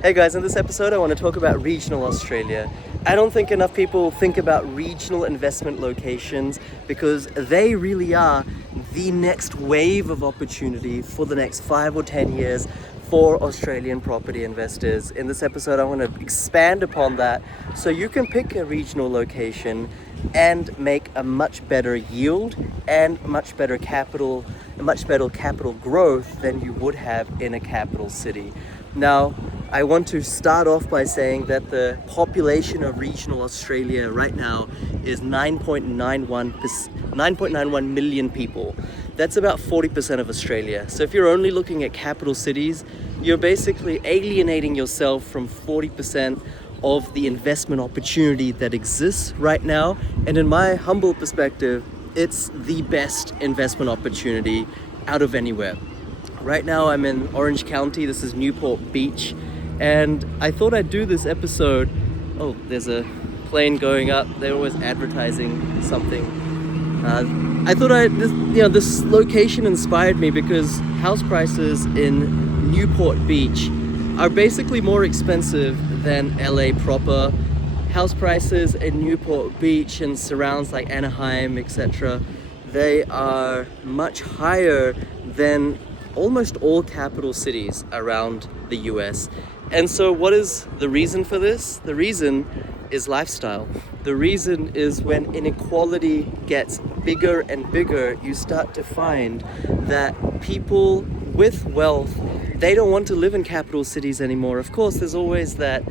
Hey guys, in this episode I want to talk about regional Australia. I don't think enough people think about regional investment locations because they really are the next wave of opportunity for the next 5 or 10 years for Australian property investors. In this episode I want to expand upon that so you can pick a regional location and make a much better yield and much better capital growth than you would have in a capital city. Now, I want to start off by saying that the population of regional Australia right now is 9.91 million people. That's about 40% of Australia. So if you're only looking at capital cities, you're basically alienating yourself from 40% of the investment opportunity that exists right now. And in my humble perspective, it's the best investment opportunity out of anywhere. Right now I'm in Orange County. This is Newport Beach. And I thought I'd do this episode. Oh, there's a plane going up. They're always advertising something. This location inspired me because house prices in Newport Beach are basically more expensive than LA proper. House prices in Newport Beach and surrounds like Anaheim, etc., they are much higher than almost all capital cities around the US. And so what is the reason for this? The reason is lifestyle. The reason is when inequality gets bigger and bigger, you start to find that people with wealth, they don't want to live in capital cities anymore. Of course, there's always that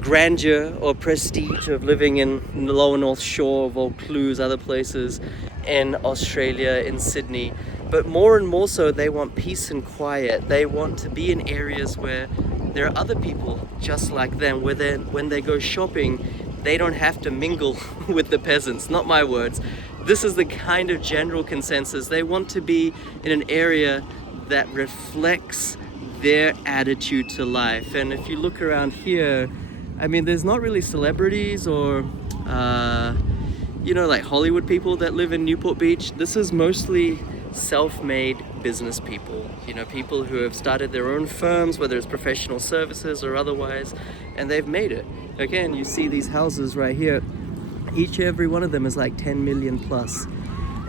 grandeur or prestige of living in the lower North Shore, Vaucluse, other places in Australia, in Sydney. But more and more so, they want peace and quiet. They want to be in areas where there are other people just like them, where when they go shopping, they don't have to mingle with the peasants. Not my words. This is the kind of general consensus. They want to be in an area that reflects their attitude to life. And if you look around here, I mean, there's not really celebrities or, like Hollywood people that live in Newport Beach. This is mostly self-made business people, people who have started their own firms, whether it's professional services or otherwise, and they've made it. Again, you see these houses right here, every one of them is like 10 million plus.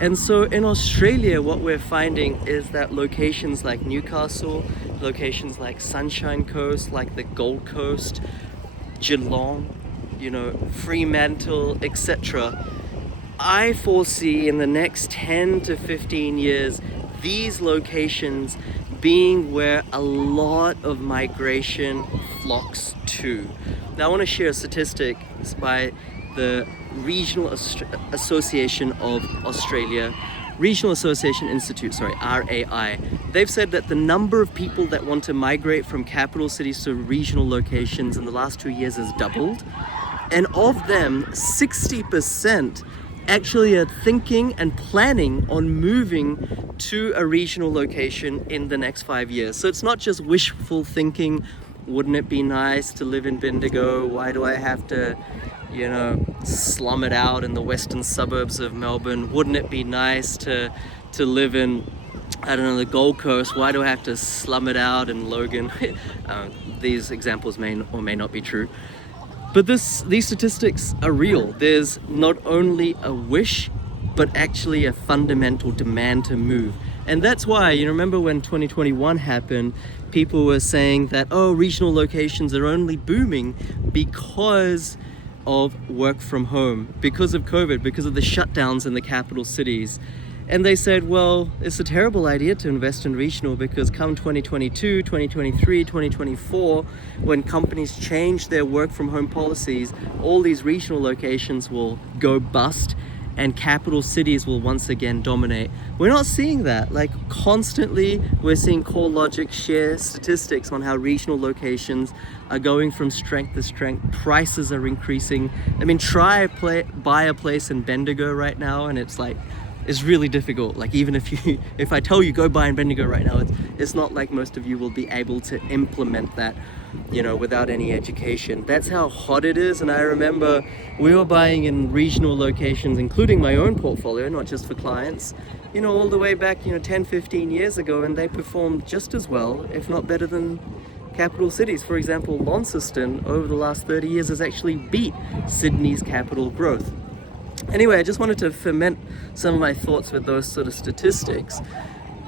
And so in Australia, what we're finding is that locations like Newcastle, locations like Sunshine Coast, like the Gold Coast, Geelong, Fremantle, etc., I foresee in the next 10 to 15 years, these locations being where a lot of migration flocks to. Now I want to share a statistic by the Regional Association of Australia, Regional Association Institute, RAI. They've said that the number of people that want to migrate from capital cities to regional locations in the last 2 years has doubled. And of them, 60% actually are thinking and planning on moving to a regional location in the next 5 years. So it's not just wishful thinking, wouldn't it be nice to live in Bendigo? Why do I have to, slum it out in the western suburbs of Melbourne? Wouldn't it be nice to live in, the Gold Coast? Why do I have to slum it out in Logan? These examples may or may not be true. But these statistics are real. There's not only a wish, but actually a fundamental demand to move. And that's why, remember when 2021 happened, people were saying that, regional locations are only booming because of work from home, because of COVID, because of the shutdowns in the capital cities. And they said, well, it's a terrible idea to invest in regional because come 2022, 2023, 2024, when companies change their work from home policies, all these regional locations will go bust and capital cities will once again dominate. We're not seeing that. Like constantly, we're seeing CoreLogic share statistics on how regional locations are going from strength to strength. Prices are increasing. I mean, buy a place in Bendigo right now and it's really difficult. Like even if I tell you go buy in Bendigo right now, it's not like most of you will be able to implement that, without any education. That's how hot it is. And I remember we were buying in regional locations, including my own portfolio, not just for clients, all the way back, 10, 15 years ago, and they performed just as well, if not better than capital cities. For example, Launceston over the last 30 years has actually beat Sydney's capital growth. Anyway, I just wanted to ferment some of my thoughts with those sort of statistics.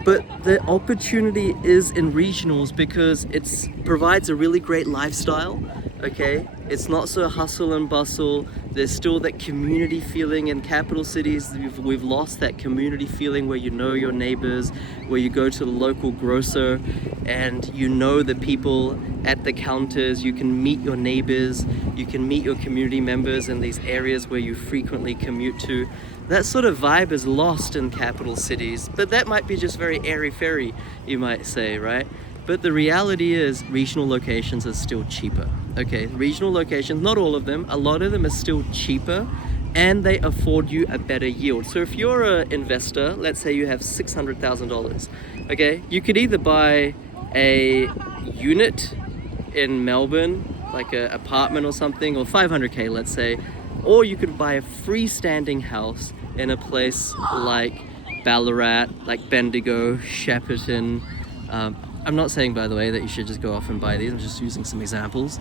But the opportunity is in regionals because it provides a really great lifestyle, okay? It's not so hustle and bustle. There's still that community feeling. In capital cities, we've lost that community feeling where you know your neighbors, where you go to the local grocer and you know the people at the counters. You can meet your neighbors, you can meet your community members in these areas where you frequently commute to. That sort of vibe is lost in capital cities, but that might be just very airy-fairy, you might say, right? But the reality is regional locations are still cheaper. Okay, regional locations, not all of them, a lot of them are still cheaper and they afford you a better yield. So if you're an investor, let's say you have $600,000, okay, you could either buy a unit in Melbourne, like an apartment or something, or 500K, let's say, or you could buy a freestanding house in a place like Ballarat, like Bendigo, Shepparton. I'm not saying, by the way, that you should just go off and buy these. I'm just using some examples.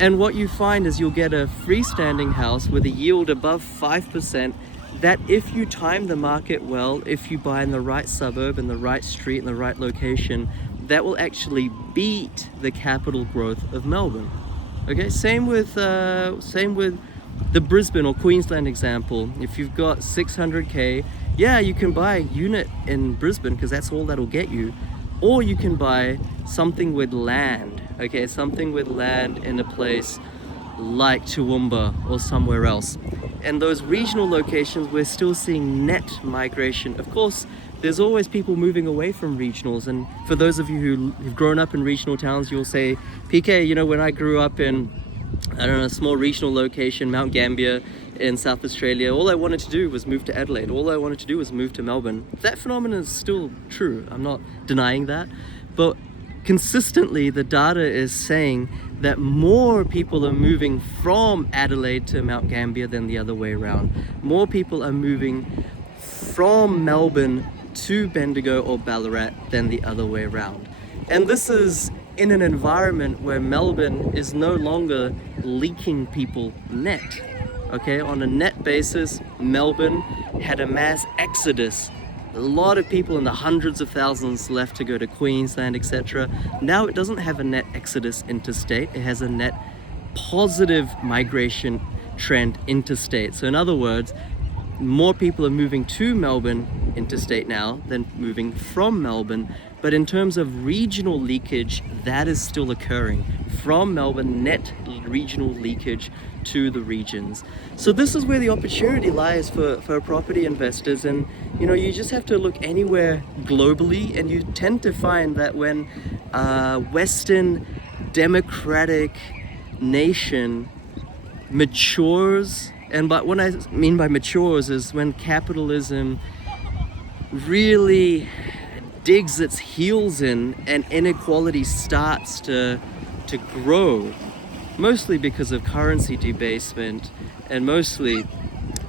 And what you find is you'll get a freestanding house with a yield above 5% that if you time the market well, if you buy in the right suburb, in the right street, in the right location, that will actually beat the capital growth of Melbourne. Okay, same with the Brisbane or Queensland example. If you've got 600K, yeah, you can buy a unit in Brisbane because that's all that'll get you. Or you can buy something with land, okay? Something with land in a place like Toowoomba or somewhere else. And those regional locations, we're still seeing net migration. Of course, there's always people moving away from regionals. And for those of you who've grown up in regional towns, you'll say, PK, you know, when I grew up in, I don't know, a small regional location, Mount Gambier in South Australia, all I wanted to do was move to Adelaide. All I wanted to do was move to Melbourne. That phenomenon is still true. I'm not denying that. But consistently, the data is saying that more people are moving from Adelaide to Mount Gambier than the other way around. More people are moving from Melbourne to Bendigo or Ballarat than the other way around. And this is in an environment where Melbourne is no longer leaking people net. Okay, on a net basis, Melbourne had a mass exodus. A lot of people in the hundreds of thousands left to go to Queensland, etc. Now it doesn't have a net exodus interstate, it has a net positive migration trend interstate. So in other words, more people are moving to Melbourne interstate now than moving from Melbourne. But in terms of regional leakage, that is still occurring. From Melbourne, net regional leakage to the regions. So this is where the opportunity lies for property investors. And you know, you just have to look anywhere globally, and you tend to find that when a Western democratic nation matures, and but what I mean by matures is when capitalism really digs its heels in and inequality starts to grow, mostly because of currency debasement and mostly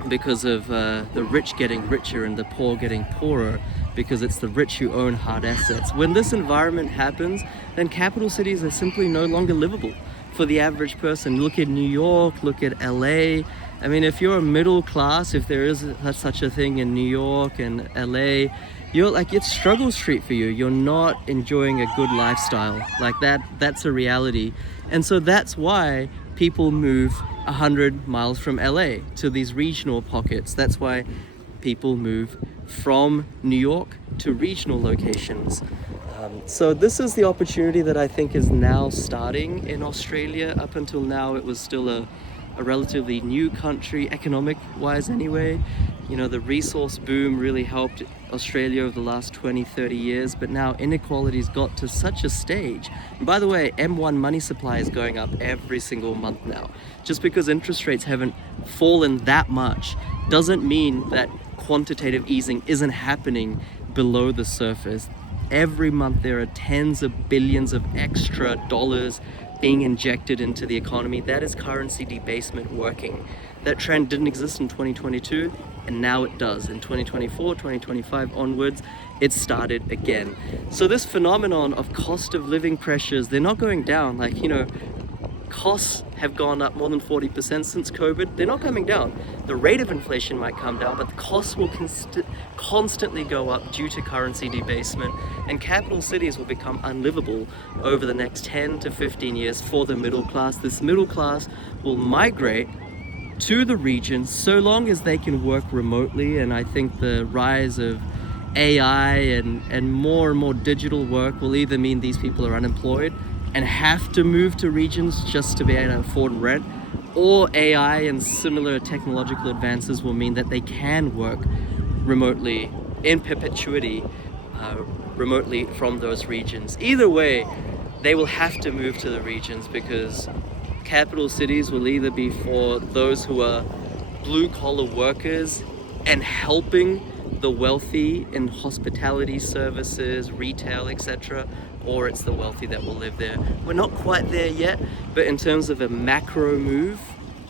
because of the rich getting richer and the poor getting poorer, because it's the rich who own hard assets. When this environment happens, then capital cities are simply no longer livable for the average person. Look at New York, look at LA. I mean, if you're a middle class, if there is such a thing in New York and LA, you're like, it's struggle street for you. You're not enjoying a good lifestyle. Like that's a reality. And so that's why people move 100 miles from LA to these regional pockets. That's why people move from New York to regional locations. So this is the opportunity that I think is now starting in Australia. Up until now, it was still a relatively new country, economic-wise anyway. You know, the resource boom really helped Australia over the last 20, 30 years, but now inequality's got to such a stage. And by the way, M1 money supply is going up every single month now. Just because interest rates haven't fallen that much doesn't mean that quantitative easing isn't happening below the surface. Every month there are tens of billions of extra dollars being injected into the economy. That is currency debasement working. That trend didn't exist in 2022. and now it does. In 2024, 2025 onwards, it started again. So this phenomenon of cost of living pressures, they're not going down. Like, costs have gone up more than 40% since COVID. They're not coming down. The rate of inflation might come down, but the costs will constantly go up due to currency debasement, and capital cities will become unlivable over the next 10 to 15 years for the middle class. This middle class will migrate to the regions so long as they can work remotely, and I think the rise of AI and more digital work will either mean these people are unemployed and have to move to regions just to be able to afford rent, or AI and similar technological advances will mean that they can work remotely in perpetuity, remotely from those regions. Either way, they will have to move to the regions, because capital cities will either be for those who are blue collar workers and helping the wealthy in hospitality services, retail, etc., or it's the wealthy that will live there. We're not quite there yet, but in terms of a macro move,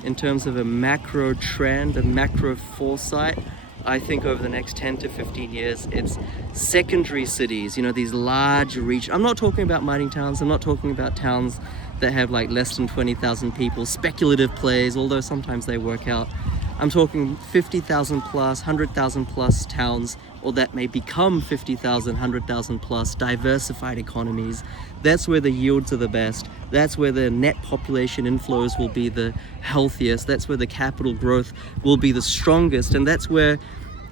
in terms of a macro trend, a macro foresight, I think over the next 10 to 15 years, it's secondary cities, these large reach. I'm not talking about mining towns. I'm not talking about towns that have like less than 20,000 people, speculative plays, although sometimes they work out. I'm talking 50,000 plus, 100,000 plus towns, or that may become 50,000, 100,000 plus diversified economies. That's where the yields are the best. That's where the net population inflows will be the healthiest. That's where the capital growth will be the strongest. And that's where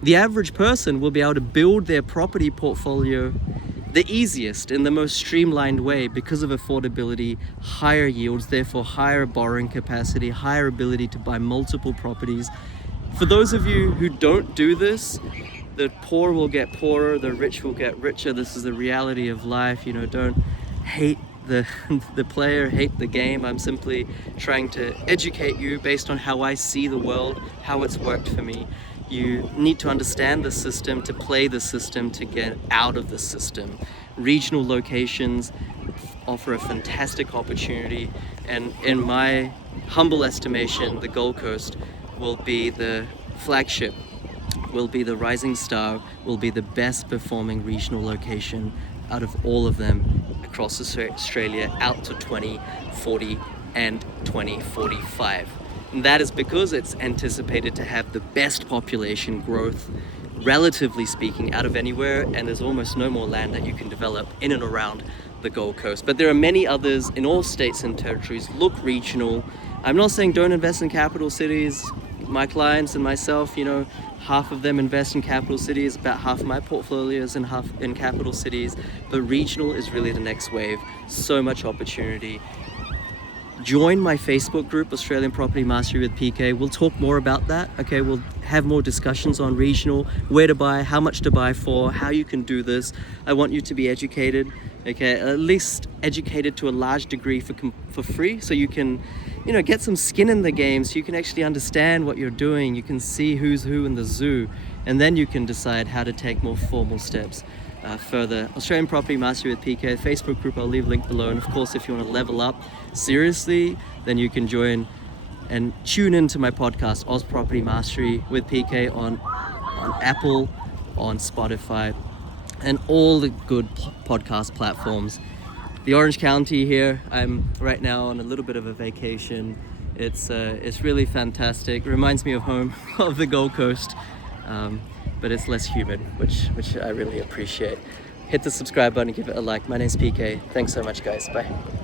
the average person will be able to build their property portfolio the easiest, in the most streamlined way, because of affordability, higher yields, therefore higher borrowing capacity, higher ability to buy multiple properties. For those of you who don't do this, the poor will get poorer, the rich will get richer. This is the reality of life. Don't hate the player, hate the game. I'm simply trying to educate you based on how I see the world, how it's worked for me. You need to understand the system to play the system, to get out of the system. Regional locations offer a fantastic opportunity, and in my humble estimation, the Gold Coast will be the flagship, will be the rising star, will be the best performing regional location out of all of them across Australia out to 2040 and 2045. And that is because it's anticipated to have the best population growth, relatively speaking, out of anywhere, and there's almost no more land that you can develop in and around the Gold Coast. But there are many others in all states and territories. Look regional. I'm not saying don't invest in capital cities. My clients and myself, half of them invest in capital cities, about half of my portfolio is in capital cities, but regional is really the next wave. So much opportunity. Join my Facebook group, Australian Property Mastery with PK. We'll talk more about that. Okay, we'll have more discussions on regional, where to buy, how much to buy for, how you can do this. I want you to be educated, okay, at least educated to a large degree for free, so you can, get some skin in the game, so you can actually understand what you're doing. You can see who's who in the zoo, and then you can decide how to take more formal steps. Further. Australian Property Mastery with PK, Facebook group, I'll leave a link below. And of course, if you want to level up seriously, then you can join and tune into my podcast, Oz Property Mastery with PK, on Apple, on Spotify, and all the good podcast platforms. The Orange County here, I'm right now on a little bit of a vacation. It's really fantastic. It reminds me of home, of the Gold Coast. But it's less humid, which I really appreciate. Hit the subscribe button, give it a like. My name's PK. Thanks so much, guys. Bye.